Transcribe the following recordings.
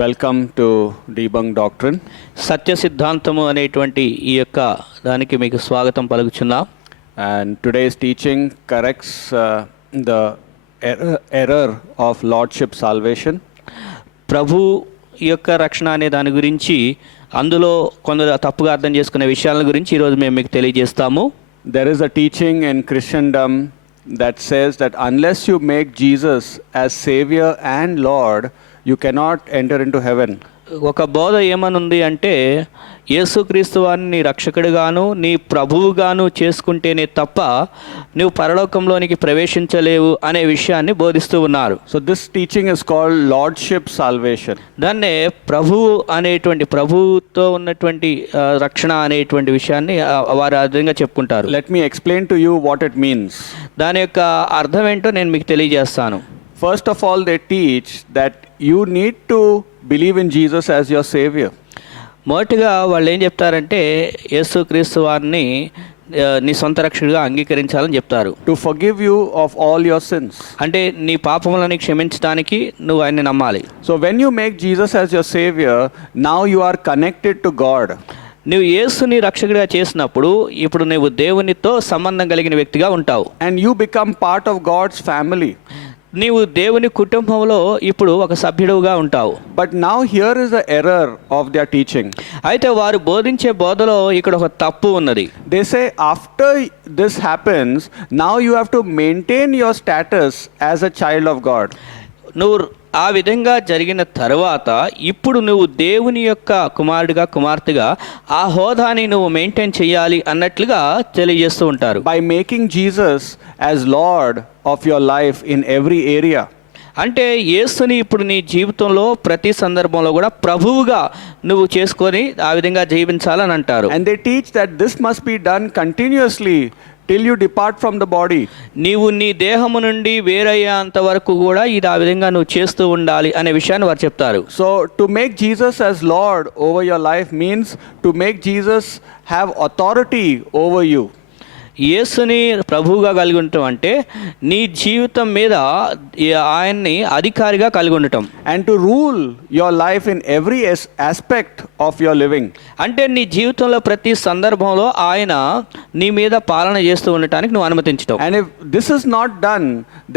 Welcome to debunk doctrine. సత్య సిద్ధాంతము అనేటువంటి ఈ యొక్క దానికి మీకు స్వాగతం పలుకుచున్నాం. And today's teaching corrects the error of lordship salvation. ప్రభు యొక్క రక్షణ అనే దాని గురించి అందులో కొందరు తప్పుగా అర్థం చేసుకునే విషయాల గురించి ఈరోజు మేము మీకు తెలియజేస్తాము. There is a teaching in Christendom that says that unless you make Jesus as Savior and Lord, you cannot enter into heaven. ఒక బోధ ఏమనుంది అంటే యేసుక్రీస్తు వారిని నీ రక్షకుడిగాను నీ ప్రభువుగాను చేసుకుంటేనే తప్ప నువ్వు పరలోకంలోనికి ప్రవేశించలేవు అనే విషయాన్ని బోధిస్తూ ఉన్నారు. So this teaching is called Lordship Salvation. దాన్నే ప్రభువు అనేటువంటి ప్రభువుతో ఉన్నటువంటి రక్షణ అనేటువంటి విషయాన్ని వారు ఆ విధంగా చెప్పుకుంటారు. Let me explain to you what it means. దాని యొక్క అర్థం ఏంటో నేను మీకు తెలియజేస్తాను. First of all, they teach that you need to believe in Jesus as your Savior. మొదటిగా వాళ్ళు ఏం చెప్తారంటే యేసుక్రీస్తు వారిని నీ సొంత రక్షకుడిగా అంగీకరించాలని చెప్తారు. To forgive you of all your sins. అంటే నీ పాపములను క్షమించడానికి నువ్వు ఆయన్ని నమ్మాలి. So when you make Jesus as your Savior, now you are connected to God. నువ్వు యేసుని రక్షకుడిగా చేసినప్పుడు ఇప్పుడు నువ్వు దేవునితో సంబంధం కలిగిన వ్యక్తిగా ఉంటావు. And you become part of God's family. నీవు దేవుని కుటుంబంలో ఇప్పుడు ఒక సభ్యుడుగా ఉంటావు. But now here is the error of their teaching. అయితే వారు బోధించే బోధలో ఇక్కడ ఒక తప్పు ఉన్నది. They say after this happens, now you have to maintain your status as a child of God. నువ్వు ఆ విధంగా జరిగిన తర్వాత ఇప్పుడు నువ్వు దేవుని యొక్క కుమారుడిగా కుమార్తెగా ఆ హోదాని నువ్వు మెయింటైన్ చేయాలి అన్నట్లుగా తెలియజేస్తూ ఉంటారు. By making Jesus as Lord of your life in every area. అంటే యేసుని ఇప్పుడు నీ జీవితంలో ప్రతి సందర్భంలో కూడా ప్రభువుగా నువ్వు చేసుకొని ఆ విధంగా జీవించాలని అంటారు. And they teach that this must be done continuously till you depart from the body. నీవు నీ దేహము నుండి వేరయ్యేంత వరకు కూడా ఇది ఆ విధంగా నువ్వు చేస్తూ ఉండాలి అనే విషయాన్ని వారు చెప్తారు. So to make Jesus as Lord over your life means to make Jesus have authority over you. యేసుని ప్రభువుగా కలిగి ఉండటం అంటే నీ జీవితం మీద ఆయన్ని అధికారిగా కలిగి ఉండటం. And to rule your life in every aspect of your living. అంటే నీ జీవితంలో ప్రతి సందర్భంలో ఆయన నీ మీద పాలన చేస్తూ ఉండటానికి నువ్వు అనుమతించటం. And if this is not done,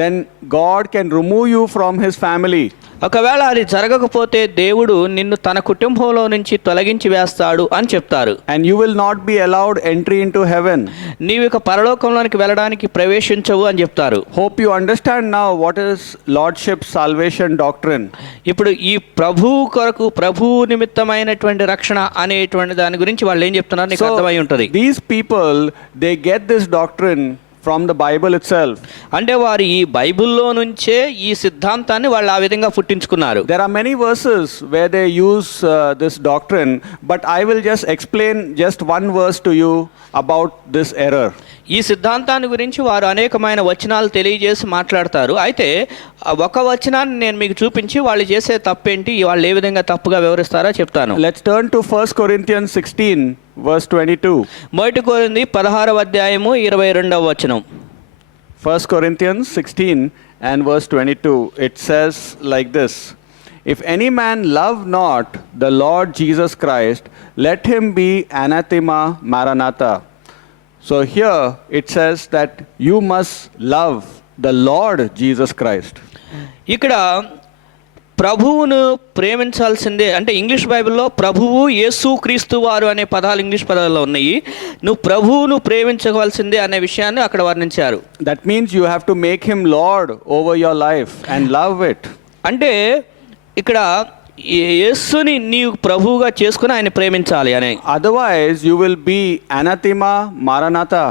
then God can remove you from his family. ఒకవేళ అది జరగకపోతే దేవుడు నిన్ను తన కుటుంబంలో నుంచి తొలగించి వేస్తాడు అని చెప్తారు. And you will not be allowed entry into heaven. నీవు ఇక పరలోకంలోనికి వెళ్ళడానికి ప్రవేశించవు అని చెప్తారు. Hope you understand now what is Lordship Salvation doctrine. ఇప్పుడు ఈ ప్రభువు కొరకు ప్రభువు నిమిత్తమైనటువంటి రక్షణ అనేటువంటి దాని గురించి వాళ్ళు ఏం చెప్తున్నారు నీకు అర్థమై ఉంటుంది. These people, they get this doctrine from the Bible itself. అంటే వారు ఈ బైబిల్లో నుంచే ఈ సిద్ధాంతాన్ని వాళ్ళు ఆ విధంగా పుట్టించుకున్నారు. There are many verses where they use this doctrine, but I will just explain just one verse to you about this error. ఈ సిద్ధాంతాన్ని గురించి వారు అనేకమైన వచనాలు తెలియజేసి మాట్లాడతారు. అయితే ఒక వచనాన్ని నేను మీకు చూపించి వాళ్ళు చేసే తప్పేంటి, వాళ్ళు ఏ విధంగా తప్పుగా వివరిస్తారో చెప్తాను. Let's turn to 1 Corinthians 16 verse 22. మొదటి కొరింథీ 16వ అధ్యాయము 22వ వచనం. 1 Corinthians 16 and verse 22. It says like this: If any man love not the Lord Jesus Christ, let him be anathema maranatha. So here it says that you must love the Lord Jesus Christ. ఇక్కడ ప్రభువును ప్రేమించాల్సిందే అంటే English బైబిల్లో ప్రభువు యేసు క్రీస్తు వారు అనే పదాలు English పదాల్లో ఉన్నాయి. నువ్వు ప్రభువును ప్రేమించవలసిందే అనే విషయాన్ని అక్కడ వర్ణించారు. That means you have to make him Lord over your life and love it. అంటే ఇక్కడ యేసుని నీవు ప్రభువుగా చేసుకుని ఆయన ప్రేమించాలి అని. Otherwise you will be anathema maranatha.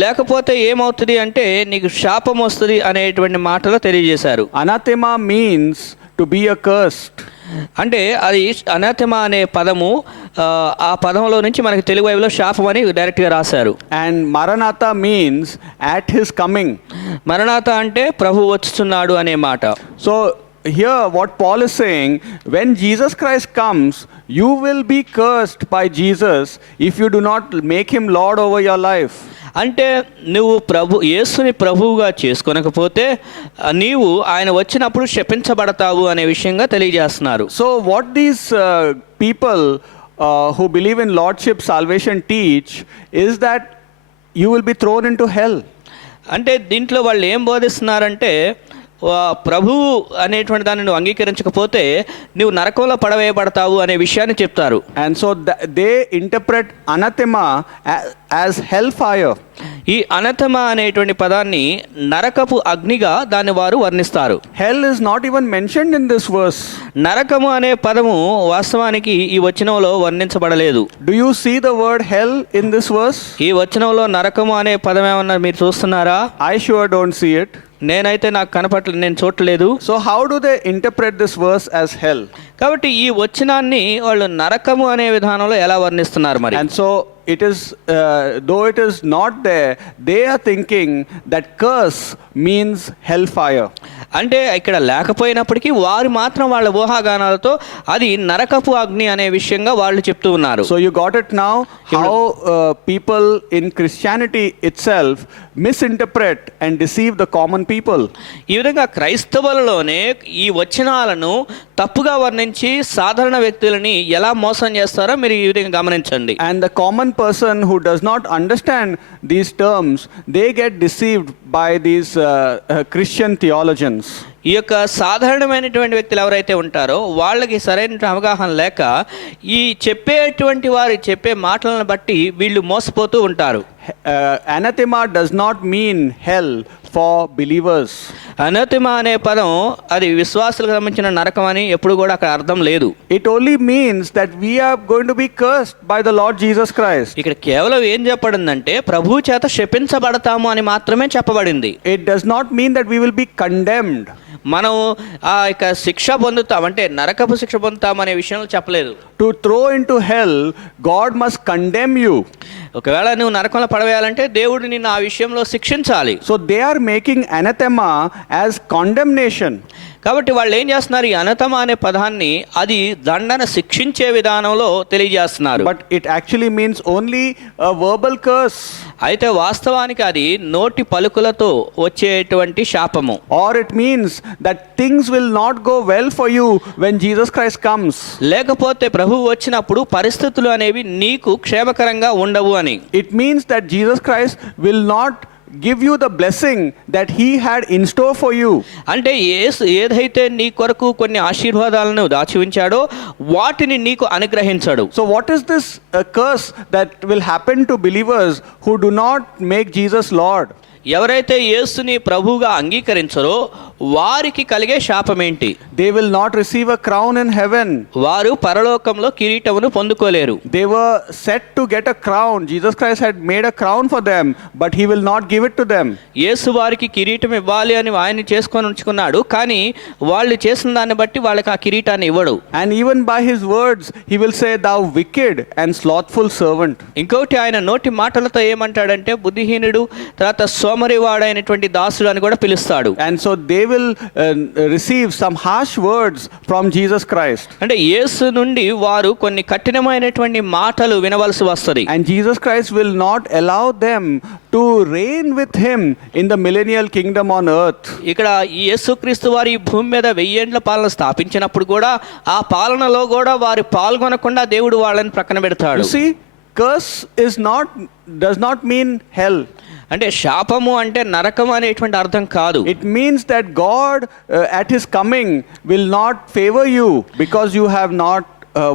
లేకపోతే ఏమవుతుంది అంటే నీకు శాపం వస్తుంది అనేటువంటి మాటలు తెలియజేశారు. Anathema means to be accursed. అంటే అది అనాథెమా అనే పదము ఆ పదంలో నుంచి మనకి తెలుగు బైబిల్లో శాపం అని డైరెక్ట్గా రాశారు. And maranatha means at his coming. మరణాత అంటే ప్రభు వచ్చుచున్నాడు అనే మాట. So here what Paul is saying, when Jesus Christ comes, you will be cursed by Jesus if you do not make him Lord over your life. అంటే నువ్వు యేసుని ప్రభువుగా చేసుకొనకపోతే నీవు ఆయన వచ్చినప్పుడు శపించబడతావు అనే విషయంగా తెలియజేస్తున్నారు. So what these people who believe in lordship salvation teach is that you will be thrown into hell. అంటే దీంట్లో వాళ్ళు ఏం బోధిస్తున్నారంటే ప్రభువు అనేటువంటి దాన్ని నువ్వు అంగీకరించకపోతే నువ్వు నరకంలో పడవేయబడతావు అనే విషయాన్ని చెప్తారు. And so they interpret anathema as hellfire. ఈ అనతమ అనేటువంటి పదాన్ని నరకపు అగ్నిగా దాన్ని వారు వర్ణిస్తారు. Hell is not even mentioned in this verse. నరకము అనే పదము వాస్తవానికి ఈ వచనంలో వర్ణించబడలేదు. Do you see the word hell in this verse? ఈ వచనంలో నరకము అనే పదం ఏమన్నా మీరు చూస్తున్నారా? I sure don't see it. నేనైతే నాకు కనపట్లేదు, నేను చూడలేదు. So how do they interpret this verse as hell? కాబట్టి ఈ వచనాన్ని వాళ్ళు నరకము అనే విధానంలో ఎలా వర్ణిస్తున్నారు మరి? And so it is, though it is not there, they are thinking that curse means hellfire. అంటే ఇక్కడ లేకపోయినప్పటికీ వారు మాత్రం వాళ్ళ ఊహాగానాలతో అది నరకపు అగ్ని అనే విషయంగా వాళ్ళు చెప్తూ ఉన్నారు. So you got it now, how people in Christianity itself misinterpret and deceive the common people. ఈ విధంగా క్రైస్తవులలోనే ఈ వచనాలను తప్పుగా వర్ణించి సాధారణ వ్యక్తులని ఎలా మోసం చేస్తారో మీరు ఈ విధంగా గమనించండి. And the common person who does not understand these terms, they get deceived by these Christian theologians. ఈ యొక్క సాధారణమైనటువంటి వ్యక్తులు ఎవరైతే ఉంటారో వాళ్ళకి సరైన అవగాహన లేక ఈ చెప్పేటువంటి వారు చెప్పే మాటలను బట్టి వీళ్ళు మోసపోతూ ఉంటారు. Anathema does not mean hell for believers. అనతిమ అనే పదం అది విశ్వాసులకు సంబంధించిన నరకం అని ఎప్పుడు కూడా అక్కడ అర్థం లేదు. It only means that we are going to be cursed by the Lord Jesus Christ. ఇక్కడ కేవలం ఏం చెప్పబడిందంటే ప్రభువు చేత శపించబడతాము అని మాత్రమే చెప్పబడింది. It does not mean that we will be condemned. మనం ఆ యొక్క శిక్ష పొందుతాం అంటే నరకపు శిక్ష పొందుతాం అనే విషయంలో చెప్పలేదు. To throw into hell, God must condemn you. ఒకవేళ నువ్వు నరకంలో పడవేయాలంటే దేవుడు నిన్ను ఆ విషయంలో శిక్షించాలి. So they are making anathema as condemnation. కాబట్టి వాళ్ళు ఏం చేస్తున్నారు, ఈ అనతమ అనే పదాన్ని అది దండన శిక్షించే విధానంలో తెలియజేస్తున్నారు. But it actually means only a verbal curse. అయితే వాస్తవానికి అది నోటి పలుకులతో వచ్చేటువంటి శాపము. Or it means that things will not go well for you when Jesus Christ comes. లేకపోతే ప్రభువు వచ్చినప్పుడు పరిస్థితులు అనేవి నీకు క్షేమకరంగా ఉండవు అని. It means that Jesus Christ will not give you the blessing that he had in store for you. అంటే యేసు ఏదైతే నీ కొరకు కొన్ని ఆశీర్వాదాలను దాచి ఉంచాడో వాటిని నీకు అనుగ్రహించాడు. So what is this curse that will happen to believers who do not make Jesus Lord? ఎవరైతే యేసుని ప్రభువుగా అంగీకరించరో వారికి కలిగే శాపం ఏంటి? They will not receive a crown in heaven. వారు పరలోకంలో కిరీటమును పొందుకోలేరు. They were set to get a crown. Jesus Christ had made a crown for them, but he will not give it to them. యేసు వారికి కిరీటం ఇవ్వాలి అని ఆయన చేసుకొని ఉంచుకున్నాడు, కానీ వాళ్ళు చేసిన దాన్ని బట్టి వాళ్ళకి ఆ కిరీటాన్ని ఇవ్వడు. And even by his words he will say, thou wicked and slothful servant. ఇంకోటి ఆయన నోటి మాటలతో ఏమంటాడంటే బుద్ధిహీనుడు, తర్వాత సోమరివాడైనటువంటి దాసుడు అని కూడా పిలుస్తాడు. And so they will receive some harsh words from Jesus Christ. అంటే యేసు నుండి వారు కొన్ని కఠినమైనటువంటి మాటలు వినవలసి వస్తది. And Jesus Christ will not allow them to reign with him in the millennial kingdom on earth. ఇక్కడ యేసుక్రీస్తు వారి ఈ భూమి మీద 1000 ఏండ్ల పాలన స్థాపించినప్పుడు కూడా ఆ పాలనలో కూడా వారు పాల్గొనకుండా దేవుడు వాళ్ళని ప్రక్కన పెడతాడు. You see, curse does not mean hell. అంటే శాపము అంటే నరకం అనేటువంటి అర్థం కాదు. It means that God at his coming will not favor you because you have not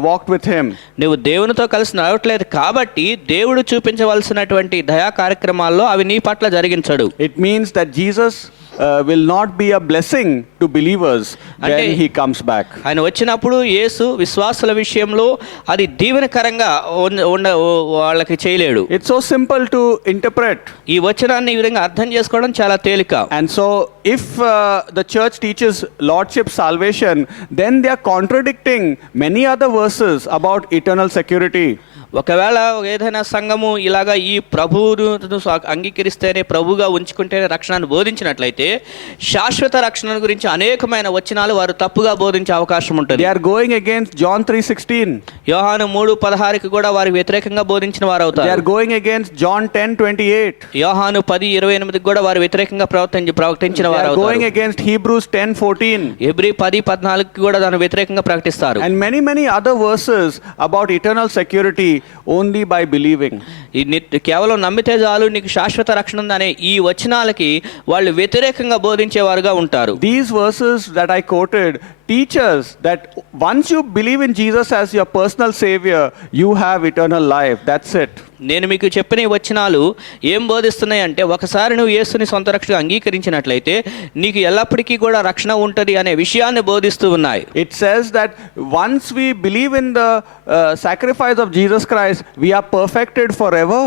walked with him. నువ్వు దేవునితో కలిసి నడవట్లేదు కాబట్టి దేవుడు చూపించవలసినటువంటి దయా కార్యక్రమాల్లో అవి నీ పట్ల జరిగించడు. It means that Jesus will not be a blessing to believers when he comes back. ఆయన వచ్చినప్పుడు యేసు విశ్వాసుల విషయంలో అది దీవెనకరంగా వాళ్ళకి చేయలేడు. It's so simple to interpret. ఈ వచనాన్ని ఈ విధంగా అర్థం చేసుకోవడం చాలా తేలిక. And so if the church teaches lordship salvation, then they are contradicting many other verses about eternal security. ఒకవేళ ఏదైనా సంఘము ఇలాగా ఈ ప్రభువును అంగీకరిస్తేనే ప్రభువుగా ఉంచుకుంటేనే రక్షణను బోధించినట్లయితే శాశ్వత రక్షణ గురించి అనేకమైన వచనాలు వారు తప్పుగా బోధించే అవకాశం ఉంటుంది. They are going against John 3:16. యోహాను 3:16కి కూడా వారు వ్యతిరేకంగా బోధించిన వారు They అవుతారు. are going against John 10:28. యోహాను 10:28కి కూడా వారు వ్యతిరేకంగా ప్రకటించిన They వారు are going అవుతారు. against Hebrews 10:14. హెబ్రీ 10:14కి కూడా దాని వ్యతిరేకంగా ప్రకటిస్తారు. And many other verses about eternal security only by believing. కేవలం నమ్మితే చాలు నీకు శాశ్వత రక్షణ ఉందనే ఈ వచనాలకి వాళ్ళు వ్యతిరేకంగా బోధించేవారుగా ఉంటారు. These verses that I quoted teach us that once you believe in Jesus as your personal savior, you have eternal life. That's it. నేను మీకు చెప్పిన ఈ వచనాలు ఏం బోధిస్తున్నాయి అంటే, ఒకసారి నువ్వు యేసుని సొంత రక్షణగా అంగీకరించినట్లయితే నీకు ఎల్లప్పటికీ కూడా రక్షణ ఉంటుంది అనే విషయాన్ని బోధిస్తూ ఉన్నాయి. It says that once we believe in the sacrifice of Jesus Christ, we are perfected forever.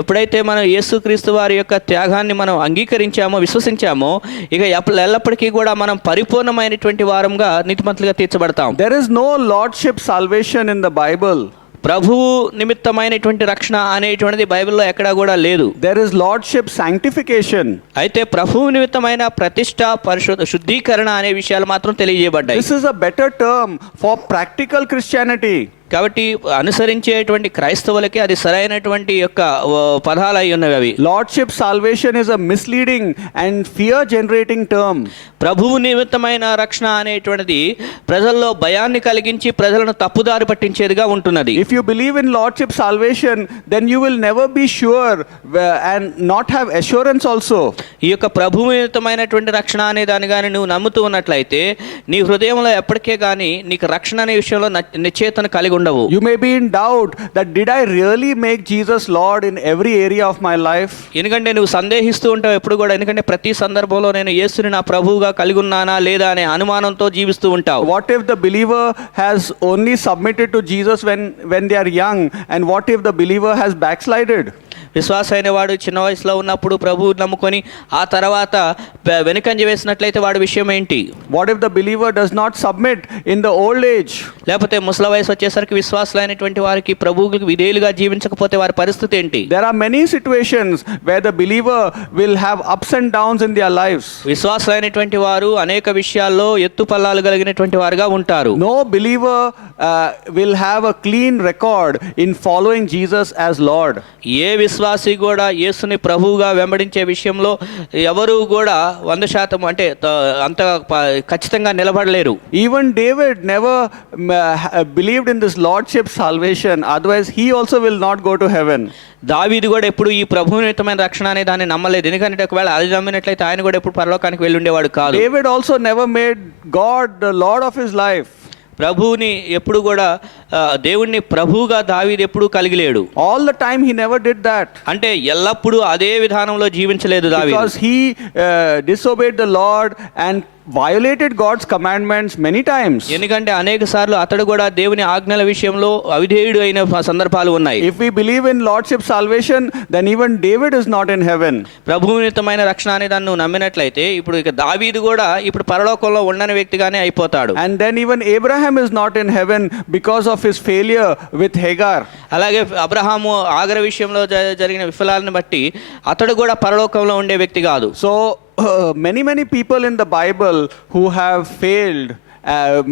ఎప్పుడైతే మనం యేసుక్రీస్తు వారి యొక్క త్యాగాన్ని మనం అంగీకరించామో, విశ్వసించామో, ఇక ఎల్లప్పటికీ కూడా మనం పరిపూర్ణమైనటువంటి వారంగా నీతిమంతులుగా తీర్చబడతాం. There is no lordship salvation in the Bible. ప్రభువు నిమిత్తమైనటువంటి రక్షణ అనేటువంటిది బైబిల్లో ఎక్కడా కూడా లేదు. There is lordship sanctification. అయితే ప్రభువు నిమిత్తమైన ప్రతిష్ట, శుద్ధీకరణ అనే విషయాలు మాత్రం తెలియజేయబడ్డాయి. This is a better term for practical Christianity. కాబట్టి అనుసరించేటువంటి క్రైస్తవులకి అది సరైనటువంటి యొక్క పదాలు అయి ఉన్నవి అవి. Lordship salvation is a misleading and fear generating term. ప్రభువు నిమిత్తమైన రక్షణ అనేటువంటిది ప్రజల్లో భయాన్ని కలిగించి ప్రజలను తప్పుదారి పట్టించేదిగా ఉంటున్నది. If you believe in lordship salvation, then you will never be sure and not have assurance also. ఈ యొక్క ప్రభువు నిమిత్తమైనటువంటి రక్షణ అనే దాని కానీ నువ్వు నమ్ముతూ ఉన్నట్లయితే నీ హృదయంలో ఎప్పటికే కానీ నీకు రక్షణ అనే విషయంలో నిశ్చయితను కలిగి ఉండవు. You may be in doubt that did I really make Jesus Lord in every area of my life? ఎందుకంటే నువ్వు సందేహిస్తూ ఉంటావు ఎప్పుడు కూడా, ఎందుకంటే ప్రతి సందర్భంలో నేను యేసుని నా ప్రభువుగా కలిగి ఉన్నానా లేదా అనే అనుమానంతో జీవిస్తూ ఉంటావు. What if the believer has only submitted to Jesus when they are young, and what if the believer has backslided? విశ్వాస అయిన వాడు చిన్న వయసులో ఉన్నప్పుడు ప్రభువు నమ్ముకొని ఆ తర్వాత వెనుకంజ వేసినట్లయితే వాడి విషయం ఏంటి? What if the believer does not submit in the old age? లేకపోతే ముసలి వయసు వచ్చేసరికి విశ్వాసులైనటువంటి వారికి ప్రభువుకి విధేయులుగా జీవించకపోతే వారి పరిస్థితి ఏంటి? There are many situations where the believer will have ups and downs in their lives. విశ్వాసులైనటువంటి వారు అనేక విషయాల్లో ఎత్తుపల్లాలు కలిగినటువంటి వారుగా ఉంటారు. No believer will have a clean record in following Jesus as Lord. ఏ విశ్వాసి కూడా యేసుని ప్రభువుగా వెంబడించే విషయంలో ఎవరు కూడా 100% అంటే అంత ఖచ్చితంగా నిలబడలేరు. Even David never believed in this lordship salvation, otherwise he also will not go to heaven. దావీదు కూడా ఎప్పుడు ఈ ప్రభు నిమిత్తమైన రక్షణ అనే దాన్ని నమ్మలేదు, ఎందుకంటే ఒకవేళ అది నమ్మినట్లయితే ఆయన కూడా ఎప్పుడు పరలోకానికి వెళ్ళి ఉండేవాడు కాదు. David also never made God the Lord of his life. ప్రభువుని ఎప్పుడు కూడా దేవుణ్ణి ప్రభువుగా దావీదు ఎప్పుడు కలిగి లేడు. All the time he never did that. అంటే ఎల్లప్పుడూ అదే విధానంలో జీవించలేదు దావీదు. Because he disobeyed the Lord and violated God's commandments many times. ఎందుకంటే అనేక సార్లు అతడు కూడా దేవుని ఆజ్ఞల విషయంలో అవిధేయుడు అయిన సందర్భాలు ఉన్నాయి. If we believe in lordship salvation, then even David is not in heaven. ప్రభునితమైన రక్షణ అనే దాన్ని నువ్వు నమ్మినట్లయితే ఇప్పుడు ఇక దావీదు కూడా ఇప్పుడు పరలోకంలో ఉండని వ్యక్తిగానే అయిపోతాడు. And then even Abraham is not in heaven because of his failure with Hagar. అలాగే అబ్రహాము ఆగర విషయంలో జరిగిన విఫలాలను బట్టి అతడు కూడా పరలోకంలో ఉండే వ్యక్తి కాదు. So many people in the Bible who have failed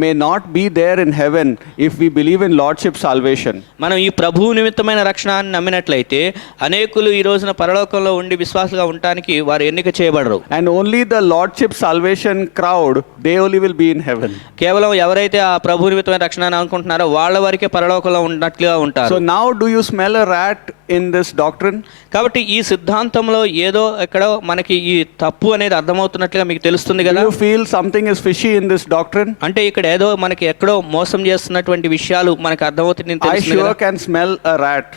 may not be there in heaven if we believe in lordship salvation. మనం ఈ ప్రభువు నిమిత్తమైన రక్షణని నమ్మినట్లయితే అనేకులు ఈ రోజున పరలోకంలో ఉండి విశ్వాసులుగా ఉండడానికి వారు ఎన్నిక చేయబడరు. And only the lordship salvation crowd, they only will be in heaven. కేవలం ఎవరైతే ఆ ప్రభు నిమిత్తమైన రక్షణ అనుకుంటున్నారో వాళ్ళ వరకే పరలోకంలో ఉన్నట్లుగా ఉంటారు. So now do you smell a rat in this doctrine? కాబట్టి ఈ సిద్ధాంతంలో ఏదో ఎక్కడో మనకి ఈ తప్పు అనేది అర్థమవుతున్నట్లుగా మీకు తెలుస్తుంది కదా. Do you feel something is fishy in this doctrine? అంటే ఇక్కడ ఏదో మనకి ఎక్కడో మోసం చేస్తున్నటువంటి విషయాలు మనకు అర్థమవుతుంది. I sure can smell a rat.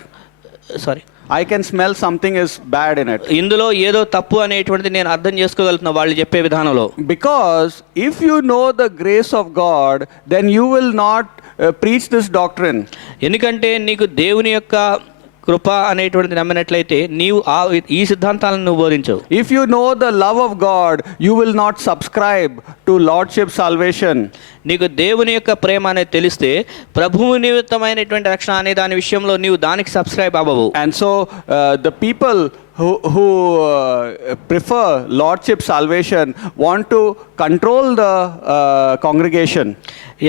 Sorry, I can smell something is bad in it. ఇందులో ఏదో తప్పు అనేటువంటిది నేను అర్థం చేసుకోగలుగుతున్నా వాళ్ళు చెప్పే విధానంలో. Because if you know the grace of God, then you will not preach this doctrine. ఎందుకంటే నీకు దేవుని యొక్క కృప అనేటువంటిది నమ్మినట్లయితే నీవు ఈ సిద్ధాంతాలను నువ్వు బోధించవు. If you know the love of God, you will not subscribe to Lordship salvation. నీకు దేవుని యొక్క ప్రేమ అనేది తెలిస్తే ప్రభువు నిమిత్తమైనటువంటి రక్షణ అనే దాని విషయంలో నీవు దానికి సబ్స్క్రైబ్ అవ్వవు. And so the people who prefer Lordship salvation want to control the congregation.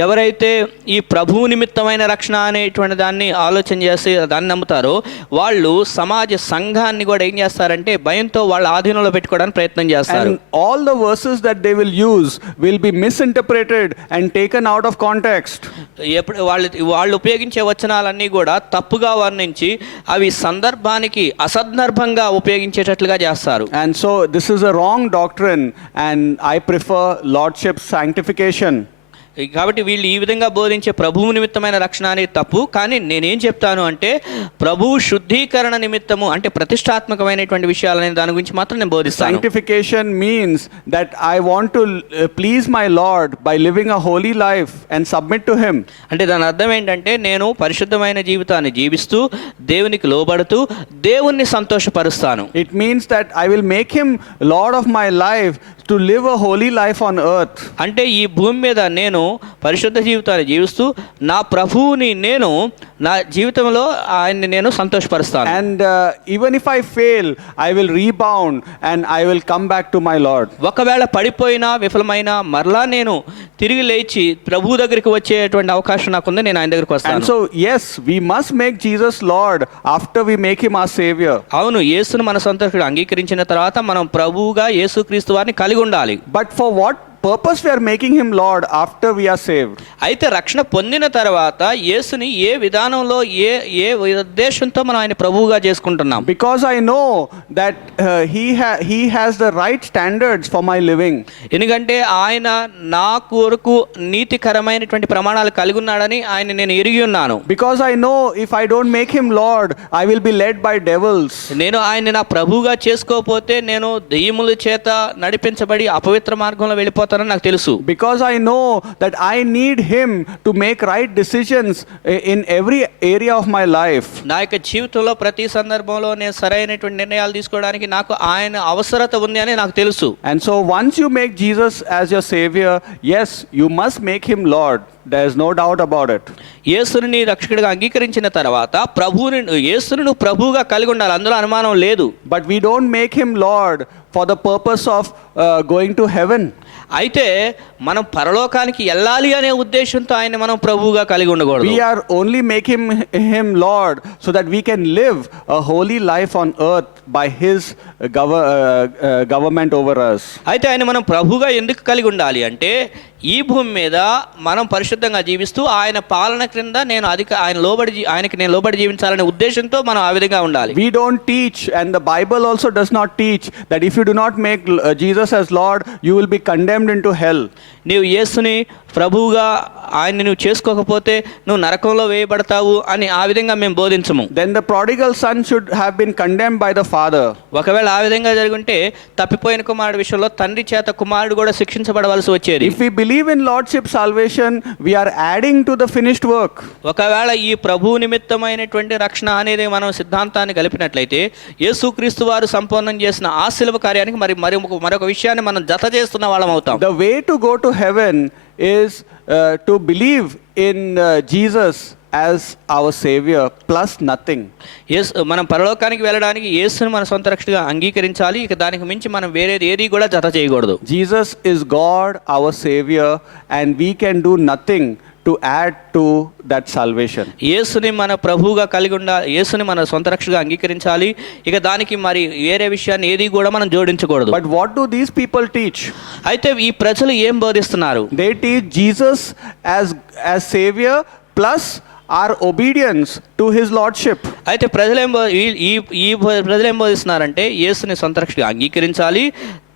ఎవరైతే ఈ ప్రభువు నిమిత్తమైన రక్షణ అనేటువంటి దాన్ని ఆలోచన చేసి దాన్ని నమ్ముతారో వాళ్ళు సమాజ సంఘాన్ని కూడా ఏం చేస్తారంటే భయంతో వాళ్ళ ఆధీనంలో పెట్టుకోవడానికి ప్రయత్నం చేస్తారు. And all the verses that they will use will be misinterpreted and taken out of context. ఎప్పుడు వాళ్ళు ఉపయోగించే వచనాలన్నీ కూడా తప్పుగా వర్ణించి అవి సందర్భానికి అసందర్భంగా ఉపయోగించేటట్లుగా చేస్తారు. And so this is a wrong doctrine, and I prefer Lordship sanctification. కాబట్టి వీళ్ళు ఈ విధంగా బోధించే ప్రభువు నిమిత్తమైన రక్షణ అనేది తప్పు. కానీ నేనేం చెప్తాను అంటే ప్రభువు శుద్ధీకరణ నిమిత్తము అంటే ప్రతిష్టాత్మకమైనటువంటి విషయాలనే దాని గురించి మాత్రం నేను బోధిస్తాను. Sanctification means that I want to please my Lord by living a holy life and submit to Him. అంటే దాని అర్థం ఏంటంటే నేను పరిశుద్ధమైన జీవితాన్ని జీవిస్తూ దేవునికి లోబడుతూ దేవుణ్ణి సంతోషపరుస్తాను. It means that I will make Him Lord of my life to live a holy life on earth. అంటే ఈ భూమి మీద నేను పరిశుద్ధ జీవితాన్ని జీవిస్తూ నా ప్రభువుని నేను నా జీవితంలో ఆయన్ని నేను సంతోషపరుస్తాను. And even if I fail, I will rebound and I will come back to my Lord. ఒకవేళ పడిపోయినా విఫలమైనా మరలా నేను తిరిగి లేచి ప్రభువు దగ్గరికి వచ్చేటువంటి అవకాశం నాకుంది. నేను ఆయన దగ్గరికి వస్తాను. And so yes, we must make Jesus Lord after we make Him our Savior. అవును, యేసును మన సొంత రక్షకుడిగా అంగీకరించిన తర్వాత మనం ప్రభువుగా యేసుక్రీస్తు వారిని కలిగి ఉండాలి. But for what purpose we are making Him Lord after we are saved? అయితే రక్షణ పొందిన తర్వాత యేసుని ఏ విధానంలో ఏ ఉద్దేశంతో మనం ఆయన ప్రభువుగా చేసుకుంటున్నాం? Because I know that he has the right standards for my living. ఎందుకంటే ఆయన నా కొరకు నీతికరమైనటువంటి ప్రమాణాలు కలిగి ఉన్నాడని ఆయన నేను ఎరిగి ఉన్నాను. Because I know if I don't make Him Lord, I will be led by devils. నేను ఆయన నా ప్రభువుగా చేసుకోకపోతే నేను దెయ్యముల చేత నడిపించబడి అపవిత్ర మార్గంలో వెళ్ళిపోతానని నాకు తెలుసు. Because I know that I need Him to make right decisions in every area of my life. నా యొక్క జీవితంలో ప్రతి సందర్భంలో నేను సరైనటువంటి నిర్ణయాలు తీసుకోవడానికి నాకు ఆయన అవసరత ఉంది అని నాకు తెలుసు. And so once you make Jesus as your Savior, yes, you must make Him Lord. There is no doubt about it. యేసుని రక్షకుడిగా అంగీకరించిన తర్వాత యేసును ప్రభువుగా కలిగి ఉండాలి, అందులో అనుమానం లేదు. But we don't make Him Lord for the purpose of going to heaven. అయితే మనం పరలోకానికి వెళ్ళాలి అనే ఉద్దేశంతో ఆయన మనం ప్రభువుగా కలిగి ఉండకూడదు. We are only making Him Lord so that we can live a holy life on earth by His government over us. అయితే ఆయన మనం ప్రభువుగా ఎందుకు కలిగి ఉండాలి అంటే ఈ భూమి మీద మనం పరిశుద్ధంగా జీవిస్తూ ఆయన పాలన క్రింద ఆయనకి నేను లోబడి జీవించాలనే ఉద్దేశంతో మనం ఆ విధంగా ఉండాలి. We don't teach, and the Bible also does not teach, that if you do not make Jesus as Lord, you will be condemned into hell. నీవు యేసుని ప్రభువుగా ఆయన్ని నువ్వు చేసుకోకపోతే నువ్వు నరకంలో వేయబడతావు అని ఆ విధంగా మేము బోధించము. Then the prodigal son should have been condemned by the father. ఒకవేళ ఆ విధంగా జరుగుంటే తప్పిపోయిన కుమారుడు విషయంలో తండ్రి చేత కుమారుడు కూడా శిక్షించబడవలసి వచ్చేది. If we believe in Lordship salvation, we are adding to the finished work. ఒకవేళ ఈ ప్రభువు నిమిత్తమైనటువంటి రక్షణ అనేది మనం సిద్ధాంతాన్ని కలిపినట్లయితే యేసుక్రీస్తు వారు సంపూర్ణం చేసిన ఆ శిలువ కార్యానికి మరొక విషయాన్ని మనం జత చేస్తున్న వాళ్ళం అవుతాం. The way to go to heaven is to believe in Jesus as our Savior plus nothing. మనం పరలోకానికి వెళ్ళడానికి యేసుని మన సొంత రక్షకుడిగా అంగీకరించాలి. ఇక దానికి మించి మనం ఏది కూడా జత చేయకూడదు. Jesus is God, our Savior, and we can do nothing to add to that salvation. యేసుని మన ప్రభువుగా కలిగి ఉండాలి, యేసుని మన సొంత రక్షకుడిగా అంగీకరించాలి. ఇక దానికి మరి వేరే విషయాన్ని ఏది కూడా మనం జోడించకూడదు. But what do these people teach? అయితే ఈ ప్రజలు ఏం బోధిస్తున్నారు? They teach Jesus as Savior plus our obedience to His Lordship. అయితే ప్రజలు ఏం బోధిస్తున్నారంటే యేసుని సొంత రక్షకుడిగా అంగీకరించాలి,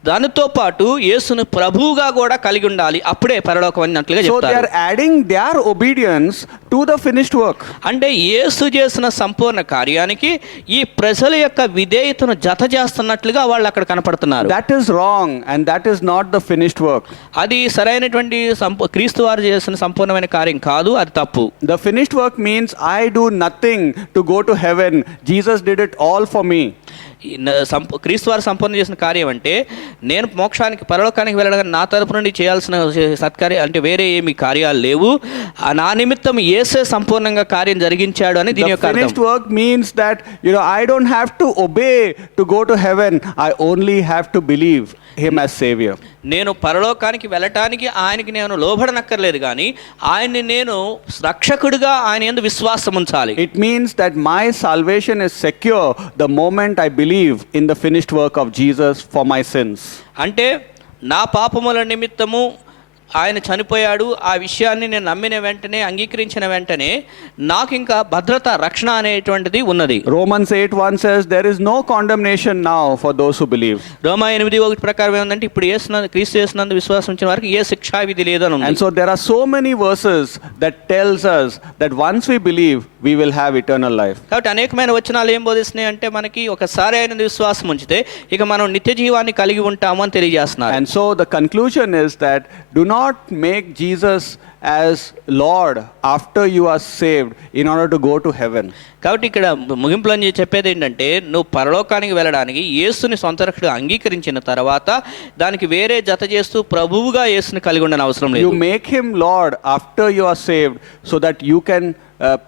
దానితో పాటు యేసును ప్రభువుగా కూడా కలిగి ఉండాలి, అప్పుడే పరలోకం అన్నట్లుగా So they చెప్తారు. are adding their obedience to the finished work. అంటే యేసు చేసిన సంపూర్ణ కార్యానికి ఈ ప్రజల యొక్క విధేయతను జత చేస్తున్నట్లుగా వాళ్ళు అక్కడ కనపడుతున్నారు. That is wrong and that is not the finished work. అది సరైనటువంటి క్రీస్తు వారు చేసిన సంపూర్ణమైన కార్యం కాదు, అది తప్పు. The finished work means I do nothing to go to heaven. Jesus did it all for me. క్రీస్తు వారు సంపూర్ణ చేసిన కార్యం అంటే నేను మోక్షానికి పరలోకానికి వెళ్ళడానికి నా తరపు నుండి చేయాల్సిన సత్కార్యం అంటే వేరే ఏమి కార్యాలు లేవు, నా నిమిత్తం యేసే సంపూర్ణంగా కార్యం జరిగించాడు అని దీని The యొక్క finished అర్థం. work means that I don't have to obey to go to heaven. I only have to believe him as savior. నేను పరలోకానికి వెళ్ళటానికి ఆయనకి నేను లోబడనక్కర్లేదు, కానీ ఆయన్ని నేను రక్షకుడిగా ఆయన యందు విశ్వాసం ఉంచాలి. It means that my salvation is secure the moment I believe in the finished work of Jesus for my sins. అంటే నా పాపముల నిమిత్తము ఆయన చనిపోయాడు, ఆ విషయాన్ని నేను నమ్మిన వెంటనే, అంగీకరించిన వెంటనే నాకు ఇంకా భద్రత, రక్షణ అనేటువంటిది ఉన్నది. Romans 8:1 says there is no condemnation now for those who believe. రోమా 8:1 ప్రకారం ఏముందంటే ఇప్పుడు క్రీస్తు యేసునందు విశ్వాసం ఉంచిన వారికి ఏ శిక్షా విధి లేదని ఉంది. And so there are so many verses that tells us that once we believe we will have eternal life. కాబట్టి అనేకమైన వచనాలు ఏం బోధిస్తున్నాయి అంటే మనకి ఒకసారి ఆయన విశ్వాసం ఉంచితే ఇక మనం నిత్య జీవాన్ని కలిగి ఉంటాము అని తెలియజేస్తున్నారు. And so the conclusion is that do not make Jesus as Lord after you are saved in order to go to heaven. కాబట్టి ఇక్కడ ముగింపులో చెప్పేది ఏంటంటే నువ్వు పరలోకానికి వెళ్ళడానికి యేసుని సొంత రక్షకుడిగా అంగీకరించిన తర్వాత దానికి వేరే జత చేస్తూ ప్రభువుగా యేసుని కలిగి ఉండని అవసరం లేదు. You make him Lord after you are saved so that you can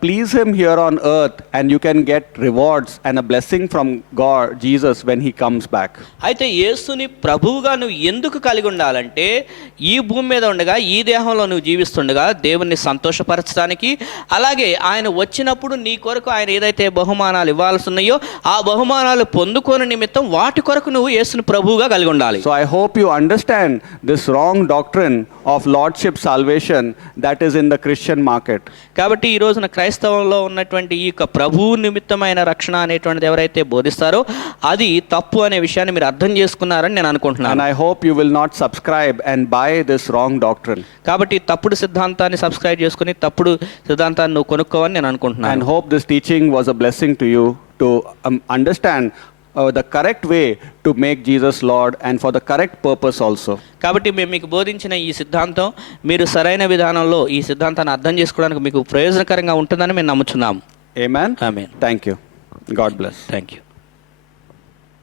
please him here on earth and you can get rewards and a blessing from God, Jesus, when he comes back. అయితే యేసుని ప్రభువుగా నువ్వు ఎందుకు కలిగి ఉండాలంటే ఈ భూమి మీద ఉండగా, ఈ దేహంలో నువ్వు జీవిస్తుండగా దేవుణ్ణి సంతోషపరచడానికి, అలాగే ఆయన వచ్చినప్పుడు నీ కొరకు ఆయన ఏదైతే బహుమానాలు ఇవ్వాల్సి ఉన్నాయో ఆ బహుమానాలు పొందుకోని నిమిత్తం వాటి కొరకు నువ్వు యేసుని ప్రభువుగా కలిగి ఉండాలి. So I hope you understand this wrong doctrine of lordship salvation that is in the Christian market. కాబట్టి ఈ రోజున క్రైస్తవంలో ఉన్నటువంటి ఈ ప్రభువు నిమిత్తమైన రక్షణ అనేటువంటిది ఎవరైతే బోధిస్తారో అది తప్పు అనే విషయాన్ని మీరు అర్థం చేసుకున్నారని నేను అనుకుంటున్నాను. And I hope you will not subscribe and buy this wrong doctrine. కాబట్టి తప్పుడు సిద్ధాంతాన్ని సబ్స్క్రైబ్ చేసుకుని తప్పుడు సిద్ధాంతాన్ని నువ్వు కొనుక్కోవని నేను అనుకుంటున్నాను. And hope this teaching was a blessing to you to understand the correct way to make Jesus Lord and for the correct purpose also. కాబట్టి మేము మీకు బోధించిన ఈ సిద్ధాంతం మీరు సరైన విధానంలో ఈ సిద్ధాంతాన్ని అర్థం చేసుకోవడానికి మీకు ప్రయోజనకరంగా ఉంటుందని మేము నమ్ముచున్నాము. Amen. Amen. Thank you. God bless. Thank you.